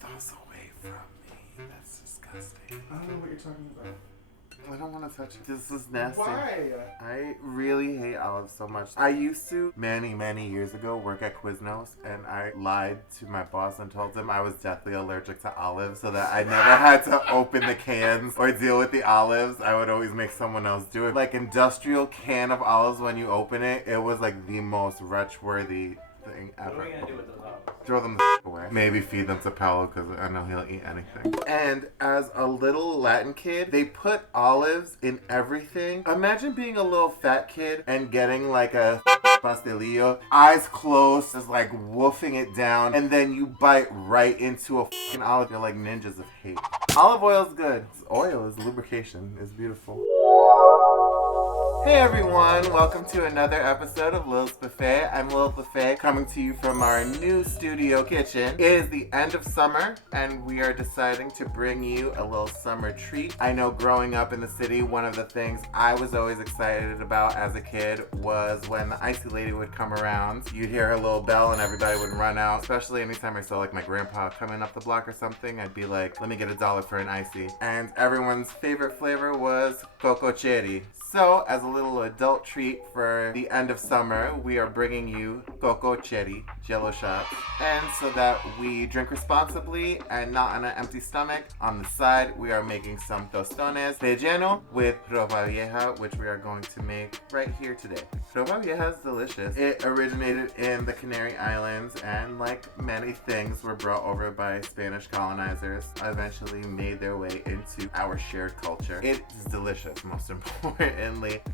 those away from me. That's disgusting. I don't know what you're talking about. I don't want to touch it. This is nasty. Why? I really hate olives so much. I used to, many years ago, work at Quiznos, and I lied to my boss and told him I was deathly allergic to olives so that I never had to open the cans or deal with the olives. I would always make someone else do it. Like industrial can of olives, when you open it, it was like the most retch-worthy thing ever. What are we going to do with those olives? Throw them the away. Maybe feed them to Paolo because I know he'll eat anything. And as a little Latin kid, they put olives in everything. Imagine being a little fat kid and getting like a pastelillo, eyes closed, just like woofing it down, and then you bite right into a fucking olive. You're like ninjas of hate. Olive oil is good. Oil is lubrication. It's beautiful. Hey everyone, welcome to another episode of Lil's Buffet. I'm Lil Buffet, coming to you from our new studio kitchen. It is the end of summer, and we are deciding to bring you a little summer treat. I know growing up in the city, one of the things I was always excited about as a kid was when the icy lady would come around. You'd hear her little bell and everybody would run out, especially anytime I saw like my grandpa coming up the block or something. I'd be like, let me get $1 for an icy. And everyone's favorite flavor was Coco Cherry. So, as a little adult treat for the end of summer, we are bringing you Coco Cherry Jello shots. And so that we drink responsibly and not on an empty stomach, on the side, we are making some Tostones Rellenos with Ropa Vieja, which we are going to make right here today. Ropa Vieja is delicious. It originated in the Canary Islands, and like many things were brought over by Spanish colonizers, eventually made their way into our shared culture. It is delicious, most important.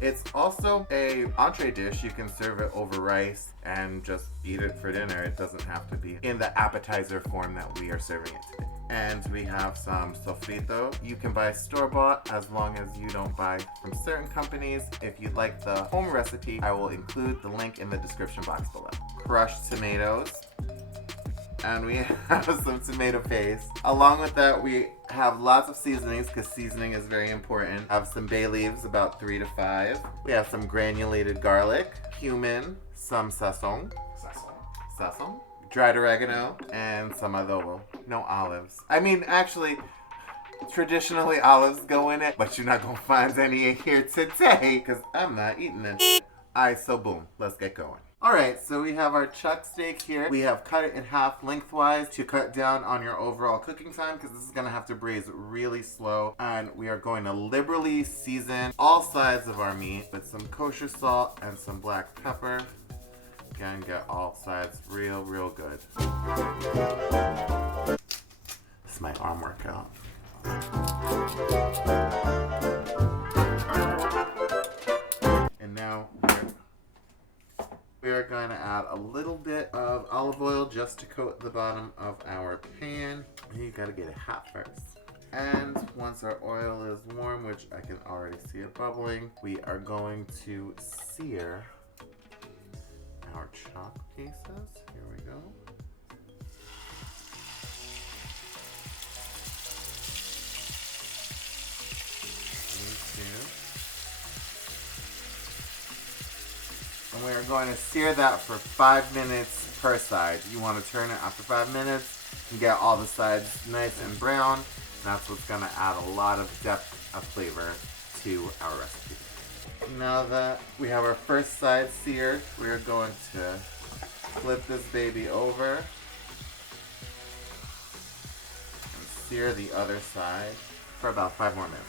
It's also a entree dish. You can serve it over rice and just eat it for dinner. It doesn't have to be in the appetizer form that we are serving it today. And we have some sofrito. You can buy store-bought as long as you don't buy from certain companies. If you'd like the home recipe, I will include the link in the description box below. Crushed tomatoes. And we have some tomato paste. Along with that, we have lots of seasonings because seasoning is very important. Have some bay leaves, about 3 to 5. We have some granulated garlic, cumin, some sazon, dried oregano, and some adobo. No olives. I mean, actually, traditionally olives go in it, but you're not gonna find any here today because I'm not eating it. Alright, so boom, let's get going. Alright, so we have our chuck steak here. We have cut it in half lengthwise to cut down on your overall cooking time because this is going to have to braise really slow. And we are going to liberally season all sides of our meat with some kosher salt and some black pepper. Again, get all sides real good. This is my arm workout. And now we are going to add a little bit of olive oil just to coat the bottom of our pan. You got to get it hot first. And once our oil is warm, which I can already see it bubbling, we are going to sear our chopped pieces. Here we go. And we are going to sear that for 5 minutes per side. You want to turn it after 5 minutes and get all the sides nice and brown. That's what's going to add a lot of depth of flavor to our recipe. Now that we have our first side seared, we are going to flip this baby over and sear the other side for about 5 more minutes.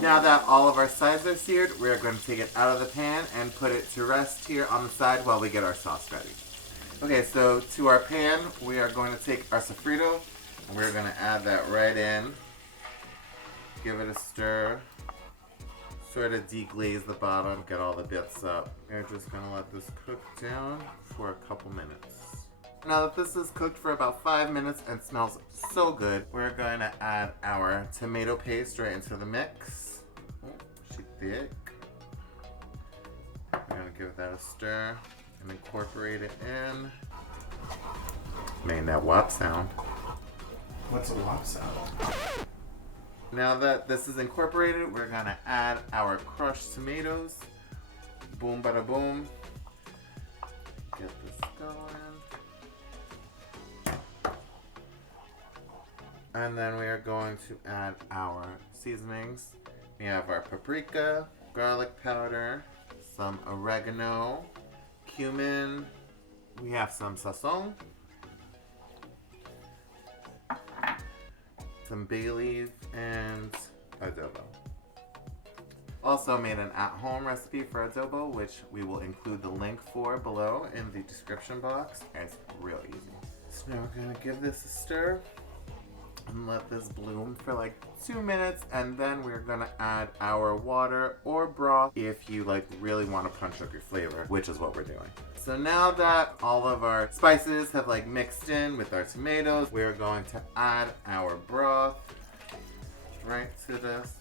Now that all of our sides are seared, we are going to take it out of the pan and put it to rest here on the side while we get our sauce ready. Okay, so to our pan, we are going to take our sofrito and we're going to add that right in. Give it a stir. Sort of deglaze the bottom, get all the bits up. We're just going to let this cook down for a couple minutes. Now that this is cooked for about 5 minutes and smells so good, we're going to add our tomato paste right into the mix. Oh, she's thick. We're going to give that a stir and incorporate it in. Made that wop sound. What's a wop sound? Now that this is incorporated, we're going to add our crushed tomatoes. Boom, bada boom. Get this going. And then we are going to add our seasonings. We have our paprika, garlic powder, some oregano, cumin. We have some sazon, some bay leaf, and adobo. Also made an at-home recipe for adobo, which we will include the link for below in the description box. It's real easy. So now we're gonna give this a stir and let this bloom for like 2 minutes, and then we're gonna add our water or broth if you like really want to punch up your flavor, which is what we're doing. So now that all of our spices have like mixed in with our tomatoes, we're going to add our broth right to this.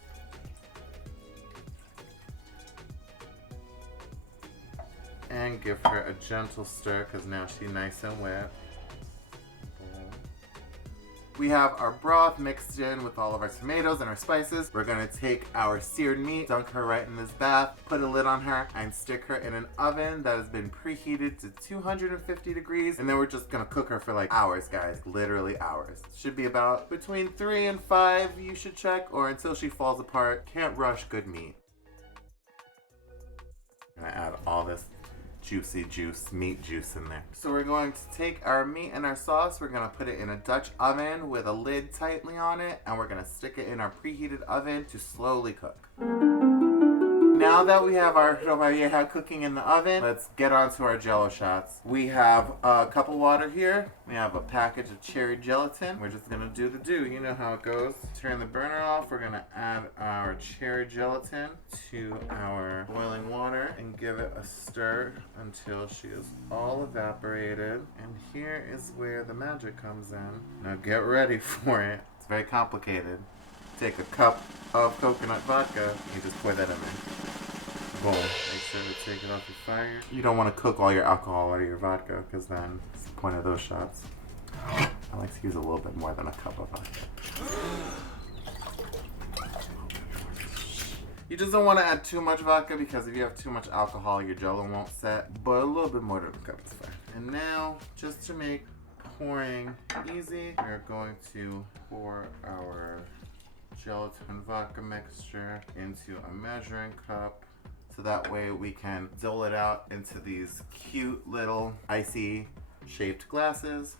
And give her a gentle stir because now she's nice and wet. We have our broth mixed in with all of our tomatoes and our spices. We're gonna take our seared meat, dunk her right in this bath, put a lid on her, and stick her in an oven that has been preheated to 250 degrees. And then we're just gonna cook her for like hours, guys, literally hours. Should be about between 3 and 5, you should check, or until she falls apart. Can't rush good meat. I'm gonna add all this juicy meat juice in there. So we're going to take our meat and our sauce, we're gonna put it in a Dutch oven with a lid tightly on it, and we're gonna stick it in our preheated oven to slowly cook. Now that we have our Ropa Vieja cooking in the oven, let's get on to our Jello shots. We have a cup of water here. We have a package of cherry gelatin. We're just gonna do the do. You know how it goes. Turn the burner off. We're gonna add our cherry gelatin to our boiling water and give it a stir until she is all evaporated. And here is where the magic comes in. Now get ready for it. It's very complicated. Take a cup of coconut vodka, you just pour that in there. Boom. Make sure to take it off your fire. You don't want to cook all your alcohol out of your vodka, because then it's the point of those shots. I like to use a little bit more than a cup of vodka. You just don't want to add too much vodka, because if you have too much alcohol, your Jello won't set. But a little bit more than a cup is fine. And now, just to make pouring easy, we're going to pour our gelatin vodka mixture into a measuring cup, so that way we can dole it out into these cute little icy shaped glasses.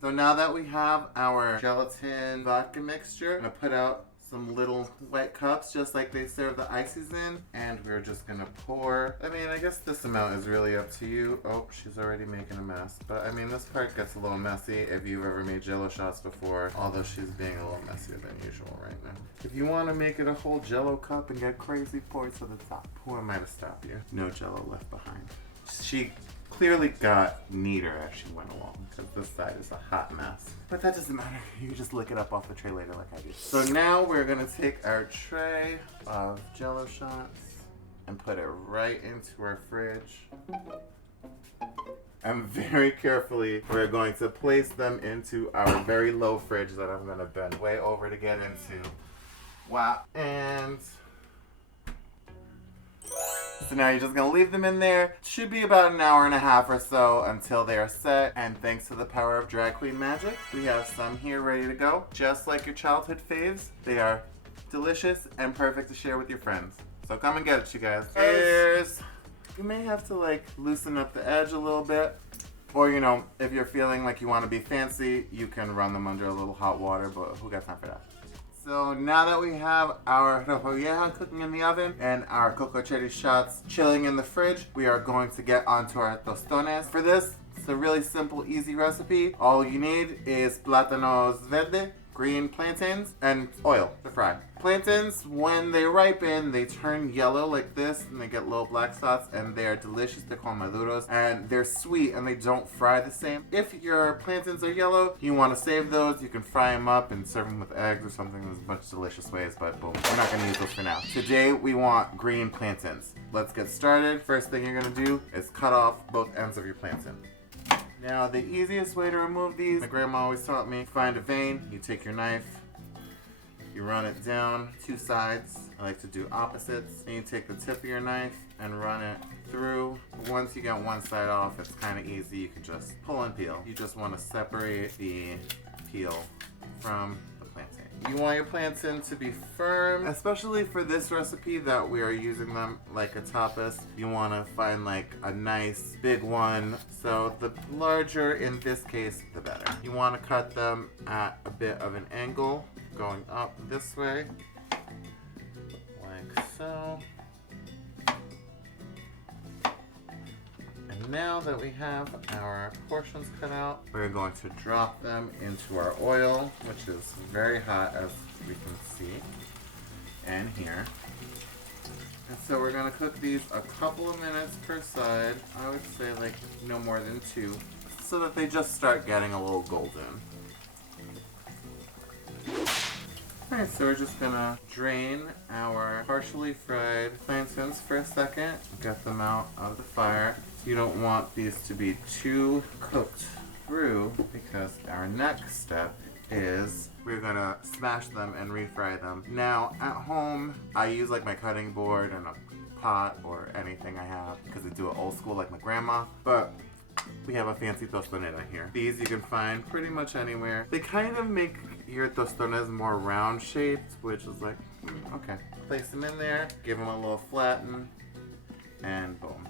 So now that we have our gelatin vodka mixture, I'm gonna put out some little white cups just like they serve the ices in, and we're just gonna pour. I mean, I guess this amount is really up to you. Oh, she's already making a mess. But I mean, this part gets a little messy if you've ever made Jello shots before, although she's being a little messier than usual right now. If you want to make it a whole Jello cup and get crazy, pour it to the top. Who am I to stop you? No Jello left behind. She clearly got neater as she went along, because this side is a hot mess. But that doesn't matter. You just lick it up off the tray later like I do. So now we're gonna take our tray of Jello shots and put it right into our fridge. And very carefully, we're going to place them into our very low fridge that I'm gonna bend way over to get into. Wow. And so now you're just gonna leave them in there. Should be about an hour and a half or so until they are set. And thanks to the power of drag queen magic, we have some here ready to go. Just like your childhood faves, they are delicious and perfect to share with your friends. So come and get it, you guys. Cheers! You may have to like loosen up the edge a little bit. Or, you know, if you're feeling like you want to be fancy, you can run them under a little hot water, but who got time for that? So now that we have our Ropa Vieja cooking in the oven and our Coco Cherry shots chilling in the fridge, we are going to get onto our tostones. For this, it's a really simple, easy recipe. All you need is plátanos verde, green plantains, and oil to fry. Plantains, when they ripen, they turn yellow like this, and they get little black spots, and they are delicious. They're called maduros, and they're sweet, and they don't fry the same. If your plantains are yellow, you want to save those. You can fry them up and serve them with eggs or something. There's a bunch of delicious ways, but boom, we're not going to use those for now. Today, we want green plantains. Let's get started. First thing you're going to do is cut off both ends of your plantain. Now, the easiest way to remove these, my grandma always taught me, find a vein, you take your knife, you run it down 2 sides. I like to do opposites. And you take the tip of your knife and run it through. Once you get one side off, it's kind of easy. You can just pull and peel. You just want to separate the peel from the plantain. You want your plantain to be firm, especially for this recipe that we are using them like a tapas. You want to find like a nice big one. So the larger in this case, the better. You want to cut them at a bit of an angle, going up this way, like so. And now that we have our portions cut out, we're going to drop them into our oil, which is very hot as we can see, and here. And so we're going to cook these a couple of minutes per side. I would say like no more than 2, so that they just start getting a little golden. Alright, so we're just gonna drain our partially fried plantains for a second, get them out of the fire. You don't want these to be too cooked through, because our next step is we're gonna smash them and refry them. Now at home I use like my cutting board and a pot or anything I have, because I do it old school like my grandma, but we have a fancy tostonera here. These you can find pretty much anywhere. They kind of make your tostones more round shaped, which is like, okay. Place them in there, give them a little flatten, and boom.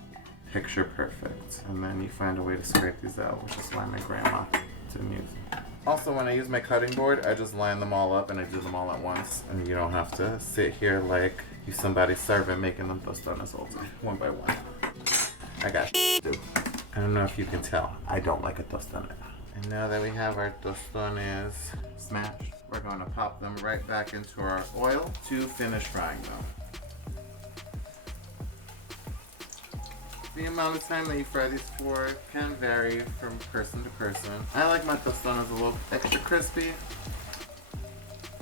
Picture perfect. And then you find a way to scrape these out, which is why my grandma didn't use them. Also, when I use my cutting board, I just line them all up and I do them all at once. And you don't have to sit here like you somebody serving making them tostones all day, one by one. I got to do. I don't know if you can tell, I don't like a tostonera. And now that we have our tostones smashed, we're going to pop them right back into our oil to finish frying them. The amount of time that you fry these for can vary from person to person. I like my tostones a little extra crispy.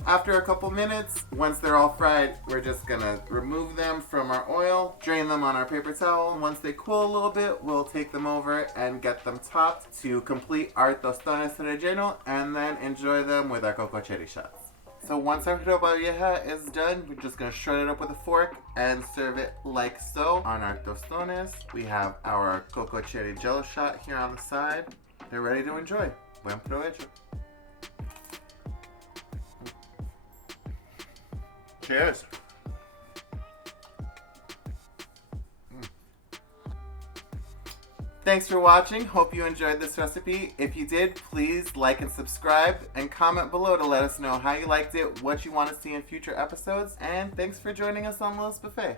After a couple minutes, once they're all fried, we're just gonna remove them from our oil, drain them on our paper towel, and once they cool a little bit, we'll take them over and get them topped to complete our tostones relleno, and then enjoy them with our Coco Cherry shots. So once our Ropa Vieja is done, we're just gonna shred it up with a fork and serve it like so on our tostones. We have our Coco Cherry Jello shot here on the side. They're ready to enjoy. Buen provecho. Cheers. Thanks for watching. Hope you enjoyed this recipe. If you did, please like and subscribe and comment below to let us know how you liked it, what you want to see in future episodes, and thanks for joining us on Lowe's Buffet.